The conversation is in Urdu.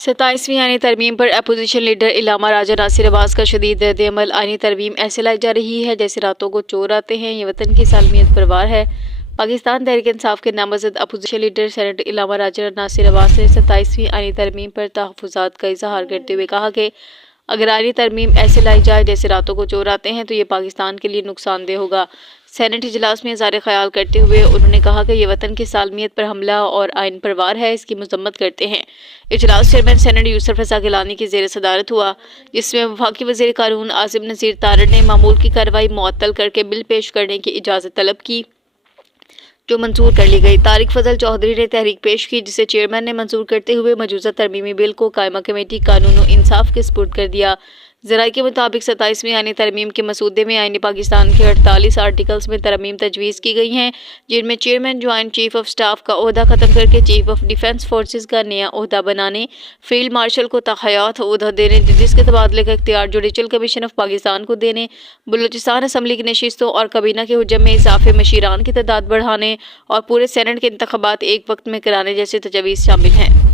27ویں آئینی ترمیم پر اپوزیشن لیڈر علامہ راجہ ناصر عباس کا شدید رد عمل۔ آئینی ترمیم ایسے لائی جا رہی ہے جیسے راتوں کو چور آتے ہیں، یہ وطن کی سالمیت پر وار ہے۔ پاکستان تحریک انصاف کے نامزد اپوزیشن لیڈر سینیٹر علامہ راجہ ناصر عباس نے 27ویں آئینی ترمیم پر تحفظات کا اظہار کرتے ہوئے کہا کہ اگر آئینی ترمیم ایسے لائی جائے جیسے راتوں کو چور آتے ہیں تو یہ پاکستان کے لیے نقصان دہ ہوگا۔ سینیٹ اجلاس میں اظہار خیال کرتے ہوئے انہوں نے کہا کہ یہ وطن کی سالمیت پر حملہ اور آئین پر وار ہے، اس کی مذمت کرتے ہیں۔ اجلاس چیئرمین سینیٹ یوسف رضا گیلانی کی زیر صدارت ہوا، جس میں وفاقی وزیر قانون عاصم نذیر تارڑ نے معمول کی کارروائی معطل کرکے بل پیش کرنے کی اجازت طلب کی، جو منظور کر لی گئی۔ طارق فضل چودھری نے تحریک پیش کی، جسے چیئرمین نے منظور کرتے ہوئے موجودہ ترمیمی بل کو قائمہ کمیٹی قانون و انصاف کے سپرد کر دیا۔ ذرائع کے مطابق 27ویں آئینی ترمیم کے مسودے میں آئین پاکستان کے 48 آرٹیکلز میں ترمیم تجویز کی گئی ہیں، جن میں chairman joint chief of staff کا عہدہ ختم کرکے چیف آف ڈیفنس فورسز کا نیا عہدہ بنانے، فیلڈ مارشل کو تاحیات عہدہ دینے، ججز کے تبادلے کا اختیار جوڈیشل کمیشن آف پاکستان کو دینے، بلوچستان اسمبلی کی نشستوں اور کابینہ کے حجم میں اضافے، مشیران کی تعداد بڑھانے اور پورے سینیٹ کے انتخابات ایک وقت میں کرانے جیسے تجاویز شامل ہیں۔